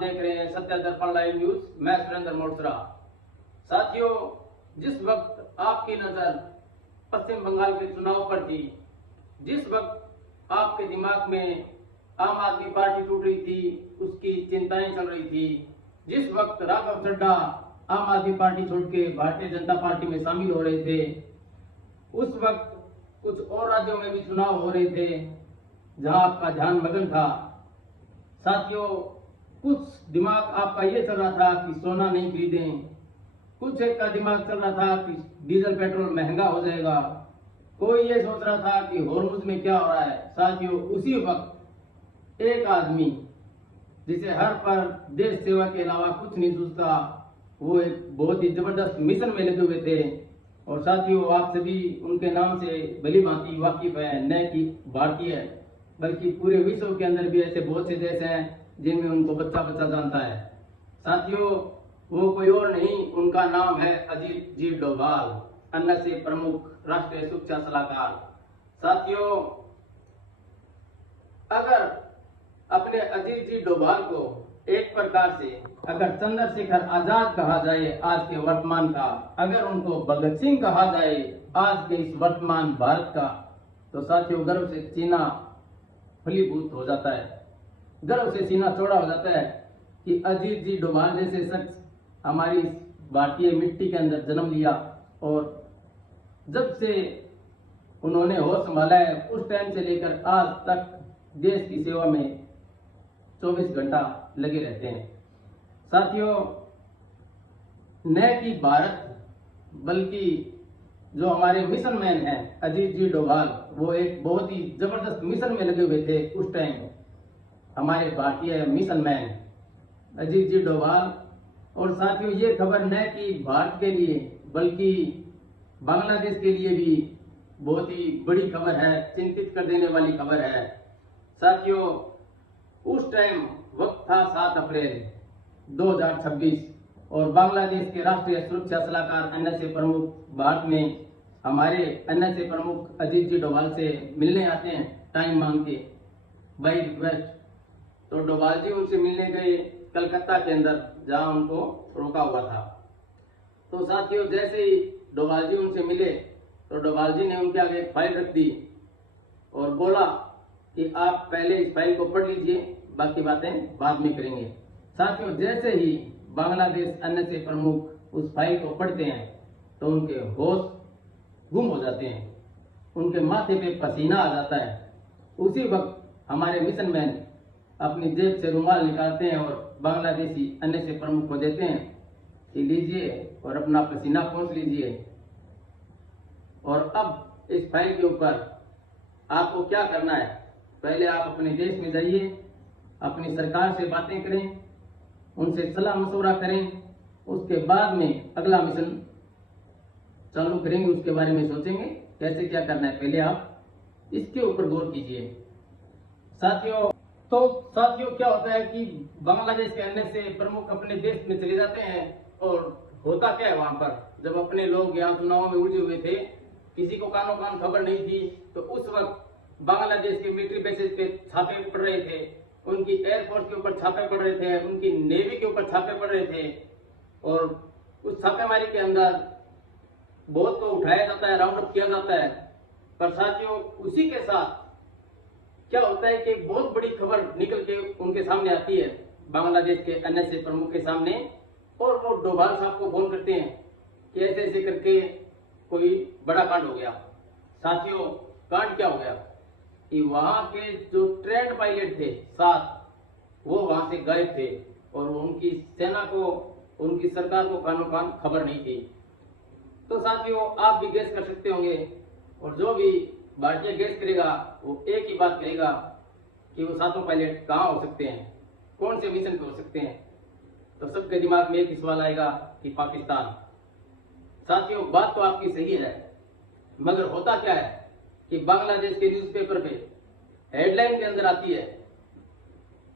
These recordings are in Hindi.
देख रहे हैं सत्य दर्पण लाइव न्यूज। मैं सुरेंद्र मोटसरा। साथियों, जिस वक्त आपकी नजर पश्चिम बंगाल के चुनाव पर थी, जिस वक्त आपके दिमाग में आम आदमी पार्टी टूट रही थी, उसकी चिंताएं चल रही थी, जिस वक्त राघव चड्ढा आम आदमी पार्टी छोड़ के भारतीय जनता पार्टी में शामिल हो रहे थे, उस वक्त कुछ और राज्यों में भी चुनाव हो रहे थे जहां आपका ध्यान मगन था। साथियों, कुछ दिमाग आपका ये चल रहा था कि सोना नहीं खरीदें, कुछ एक का दिमाग चल रहा था कि डीजल पेट्रोल महंगा हो जाएगा, कोई ये सोच रहा था कि हॉर्मुज में क्या हो रहा है। साथियों, उसी वक्त एक आदमी जिसे हर पर देश सेवा के अलावा कुछ नहीं सूझता, वो एक बहुत ही जबरदस्त मिशन में लगे हुए थे। और साथियों, आप सभी उनके नाम से भली भांति वाकिफ है, न कि भारतीय बल्कि पूरे विश्व के अंदर भी ऐसे बहुत से देश हैं जिनमें उनको बच्चा बच्चा जानता है। साथियों, वो कोई और नहीं, उनका नाम है अजीत जी डोभाल, एनएसए प्रमुख, राष्ट्रीय सुरक्षा सलाहकार। साथियों, अगर अपने अजीत जी डोभाल को एक प्रकार से अगर चंद्रशेखर आजाद कहा जाए आज के वर्तमान का, अगर उनको भगत सिंह कहा जाए आज के इस वर्तमान भारत का, तो साथियों गर्व से सीना फलीभूत हो जाता है, गर्व से सीना चौड़ा हो जाता है कि अजीत जी डोभाल जैसे शख्स हमारी भारतीय मिट्टी के अंदर जन्म लिया और जब से उन्होंने होश संभाला है उस टाइम से लेकर आज तक देश की सेवा में 24 घंटा लगे रहते हैं। साथियों, न कि भारत बल्कि जो हमारे मिशन मैन हैं अजीत जी डोभाल, वो एक बहुत ही जबरदस्त मिशन में लगे हुए थे उस टाइम। हमारे भारतीय मिशन मैन अजीत जी डोभाल। और साथियों, ये खबर न कि भारत के लिए बल्कि बांग्लादेश के लिए भी बहुत ही बड़ी खबर है, चिंतित कर देने वाली खबर है। साथियों, उस टाइम वक्त था 7 अप्रैल 2026 और बांग्लादेश के राष्ट्रीय सुरक्षा सलाहकार एनएसए प्रमुख भारत में हमारे एनएसए प्रमुख अजीत जी डोभाल से मिलने आते हैं टाइम मांग के, बाई रिक्वेस्ट। तो डोभाल जी उनसे मिलने गए कलकत्ता के अंदर जहां उनको रोका हुआ था। तो साथियों, जैसे ही डोभाल जी उनसे मिले तो डोभाल जी ने उनके आगे एक फाइल रख दी और बोला कि आप पहले इस फाइल को पढ़ लीजिए, बाकी बातें बाद में करेंगे। साथियों, जैसे ही बांग्लादेश एनएसए प्रमुख उस फाइल को पढ़ते हैं तो उनके होश गुम हो जाते हैं, उनके माथे पे पसीना आ जाता है। उसी वक्त हमारे मिशन मैन अपनी जेब से रुमाल निकालते हैं और बांग्लादेशी एनएसए प्रमुख को देते हैं कि लीजिए और अपना पसीना पोंछ लीजिए। और अब इस फाइल के ऊपर आपको क्या करना है, पहले आप अपने देश में जाइए, अपनी सरकार से बातें करें, उनसे सलाह मशवरा करें, उसके बाद में अगला मिशन चालू करेंगे, उसके बारे में सोचेंगे कैसे क्या करना है, पहले आप इसके ऊपर गौर कीजिए। साथियों, क्या होता है कि बांग्लादेश के एनएसए प्रमुख अपने देश में चले जाते हैं और होता क्या है वहां पर, जब अपने लोग यहाँ चुनाव में उलझे हुए थे, किसी को कानो कान खबर नहीं थी, तो उस वक्त बांग्लादेश के मिलिट्री बेसिस पे छापे पड़ रहे थे, उनकी एयरफोर्स के ऊपर छापे पड़ रहे थे, उनकी नेवी के ऊपर छापे पड़ रहे थे। और उस छापेमारी के अंदर बहुत को उठाया जाता है, राउंड अप किया जाता है। पर साथियों, उसी के साथ क्या होता है कि बहुत बड़ी खबर निकल के उनके सामने आती है, बांग्लादेश के एनएसए प्रमुख के सामने, और वो डोभाल साहब को फोन करते हैं कि ऐसे ऐसे करके कोई बड़ा कांड हो गया। साथियों, कांड क्या हो गया कि वहां के जो ट्रेंड पायलट थे 7, वो वहां से गायब थे और उनकी सेना को, उनकी सरकार को कानो कान खबर नहीं थी। तो साथियों, आप भी गैस कर सकते होंगे, और जो भी भारतीय गैस करेगा वो एक ही बात कहेगा कि वो 7 पायलट कहाँ हो सकते हैं, कौन से मिशन पे हो सकते हैं। तो सबके दिमाग में एक ही सवाल आएगा कि पाकिस्तान। साथियों, बात तो आपकी सही है, मगर होता क्या है कि बांग्लादेश के न्यूज़पेपर पे हेडलाइन के अंदर आती है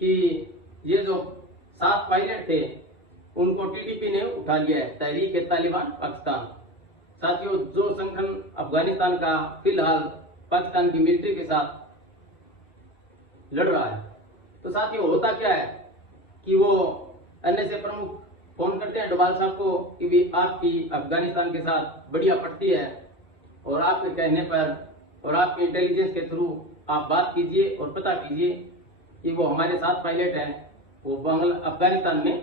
कि ये जो 7 पायलट थे उनको टीटीपी ने उठा लिया है, तहरीक-ए-तालिबान पाकिस्तान। साथियों, जो संगठन अफगानिस्तान का फिलहाल पाकिस्तान की मिलिट्री के साथ लड़ रहा है। तो साथियों, होता क्या है कि वो एनएसए प्रमुख फोन करते हैं डोभाल साहब को कि भी आपकी अफगानिस्तान के साथ बढ़िया पड़ती है और आपके कहने पर और आपके इंटेलिजेंस के थ्रू आप बात कीजिए और पता कीजिए कि वो हमारे 7 पायलट हैं वो अफगानिस्तान में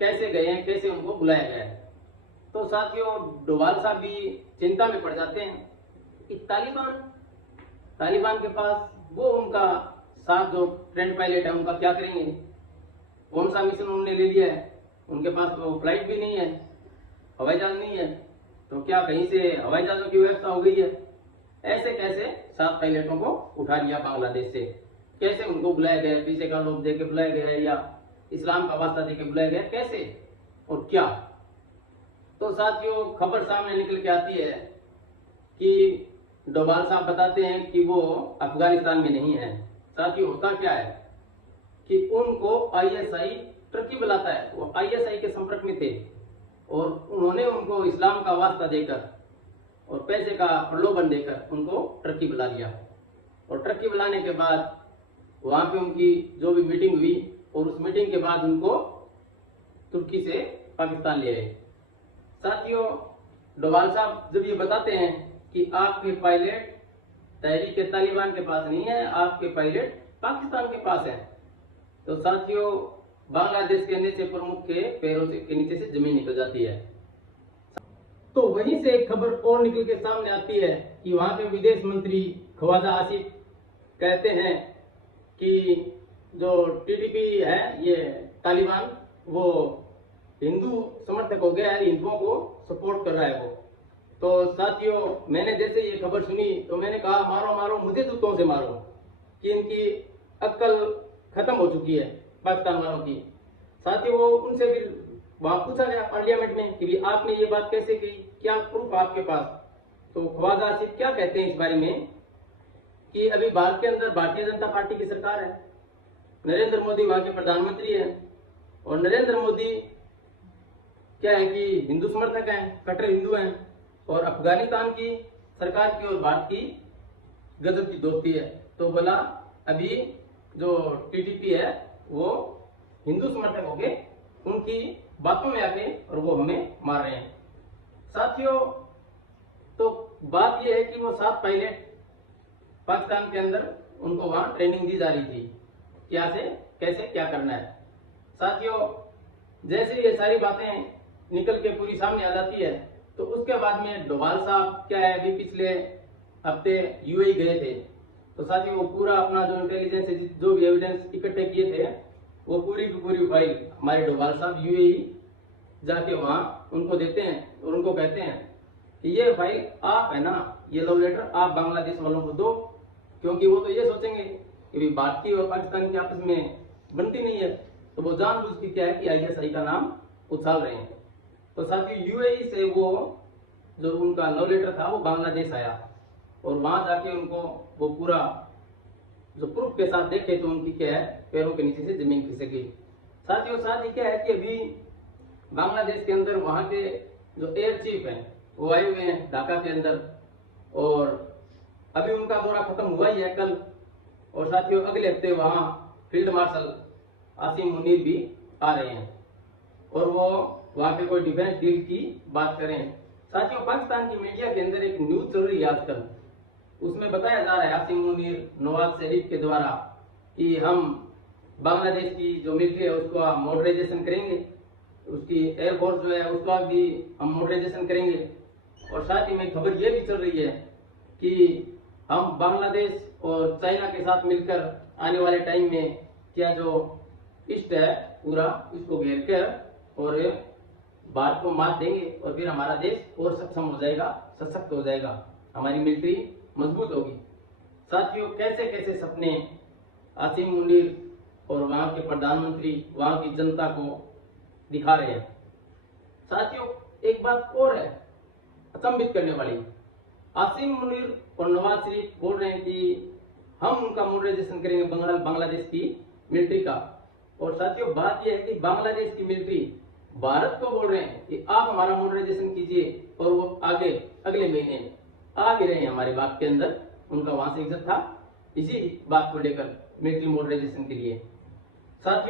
कैसे गए हैं, कैसे उनको बुलाया गया है। तो साथियों डोभाल साहब भी चिंता में पड़ जाते हैं कि तालिबान के पास वो उनका 7 जो ट्रेंड पायलट है उनका क्या करेंगे, कौन सा मिशन उन्होंने ले लिया है, उनके पास तो फ्लाइट भी नहीं है, हवाई जहाज नहीं है, तो क्या कहीं से हवाई जहाजों की व्यवस्था हो गई है। ऐसे कैसे 7 पायलटों को उठा लिया बांग्लादेश से, कैसे उनको बुलाया गया, पीछे का लोग देके बुलाया गया है या इस्लाम का वास्ता देके बुलाया गया, कैसे और क्या। तो साथियों खबर सामने निकल के आती है कि डोभाल साहब बताते हैं कि वो अफगानिस्तान में नहीं है। साथियों होता क्या है कि उनको आईएसआई टर्की बुलाता है, वो आईएसआई के संपर्क में थे और उन्होंने उनको इस्लाम का वास्ता देकर और पैसे का प्रलोभन देकर उनको टर्की बुला लिया। और टर्की बुलाने के बाद वहां पे उनकी जो भी मीटिंग हुई और उस मीटिंग के बाद उनको तुर्की से पाकिस्तान ले आए। साथियों डोभाल साहब जब ये बताते हैं कि आपके पायलट तहरीक तालिबान के पास नहीं है, आपके पायलट पाकिस्तान के पास है, तो साथियों बांग्लादेश के एनएसए प्रमुख के पैरों से के नीचे से जमीन निकल जाती है। तो वहीं से एक खबर और निकल के सामने आती है कि वहां के विदेश मंत्री ख्वाजा आसिफ कहते हैं कि जो टीडीपी है ये तालिबान वो हिंदू समर्थक हो गया है, हिंदुओं को सपोर्ट कर रहा है वो। तो साथियों मैंने जैसे ये खबर सुनी तो मैंने कहा मारो मारो मुझे जूतों से मारो कि इनकी अक्ल खत्म हो चुकी है पाकिस्तान वालों की। साथियों वो उनसे भी वहां पूछा गया पार्लियामेंट में कि आपने ये बात कैसे की, क्या प्रूफ आपके पास। तो ख्वाजा आसिफ क्या कहते हैं इस बारे में कि अभी भारत के अंदर भारतीय जनता पार्टी की सरकार है, नरेंद्र मोदी वहां के प्रधानमंत्री हैं और नरेंद्र मोदी क्या है कि हिंदू समर्थक हैं, कट्टर हिंदू हैं और अफगानिस्तान की सरकार की और भारत की गजब की दोस्ती है। तो बोला अभी जो टीटीपी है वो हिंदू समर्थक हो गए, उनकी बातों में आके और वो हमें मार रहे हैं। साथियों तो बात यह है कि वो 7 पायलट पाकिस्तान के अंदर उनको वहां ट्रेनिंग दी जा रही थी क्या से कैसे क्या करना है। साथियों जैसे ये सारी बातें निकल के पूरी सामने आ जाती है तो उसके बाद में डोभाल साहब क्या है अभी पिछले हफ्ते यूएई गए थे। तो साथियों वो पूरा अपना जो इंटेलिजेंस जो भी एविडेंस इकट्ठे किए थे वो पूरी की पूरी फाइल हमारे डोभाल साहब यूएई जाके वहां उनको देते हैं और उनको कहते हैं कि ये फाइल आप है ना, ये लव लेटर आप बांग्लादेश वालों को दो, क्योंकि वो तो ये सोचेंगे कि भारत की और पाकिस्तान की आपस में बनती नहीं है, तो वो जानबूझ के क्या है कि आईएसआई का नाम उछाल रहे हैं। तो साथियों यूएई से वो जो उनका लव लेटर था वो बांग्लादेश आया और वहां जाके उनको वो पूरा जो प्रूफ के साथ देखे तो उनकी क्या है पैरों के नीचे से जमीन खिसक गई। साथियों साथ ही क्या है कि अभी बांग्लादेश के अंदर वहां के जो एयर चीफ हैं वो आए हुए हैं ढाका के अंदर और अभी उनका दौरा खत्म हुआ ही है कल। और साथियों अगले हफ्ते वहां फील्ड मार्शल आसिम मुनीर भी आ रहे हैं और वो वहां पे कोई डिफेंस डील की बात करें। साथियों पाकिस्तान की मीडिया के अंदर एक न्यूज चल रही है आजकल, उसमें बताया जा रहा है आसिम मुनीर नवाज शरीफ के द्वारा कि हम बांग्लादेश की जो मिलिट्री है उसको मॉडर्नाइजेशन करेंगे, उसकी एयरफोर्स जो है उसका भी हम मॉडर्नाइजेशन करेंगे। और साथ ही में खबर ये भी चल रही है कि हम बांग्लादेश और चाइना के साथ मिलकर आने वाले टाइम में क्या जो ईस्ट है पूरा इसको घेर कर और भारत को मात देंगे और फिर हमारा देश और सक्षम हो जाएगा, सशक्त हो जाएगा, हमारी मिलिट्री मजबूत होगी। साथियों कैसे कैसे सपने आसिम मुनीर और वहां के प्रधानमंत्री वहां की जनता को दिखा रहे हैं। साथियों एक बात और है अचंभित करने वाली, आसिम मुनीर और नवाज शरीफ बोल रहे हैं कि हम उनका मॉडर्नाइजेशन करेंगे बांग्लादेश की मिलिट्री का। और साथियों बात यह है कि बांग्लादेश की मिलिट्री भारत को बोल रहे हैं कि आप हमारा मॉडर्नाइजेशन कीजिए और वो आगे अगले महीने में आ भी रहे हैं हमारे बात के अंदर। उनका वहां से इज्जत था इसी बात को लेकर मिलिट्री मॉडर्नाइजेशन के लिए। साथियों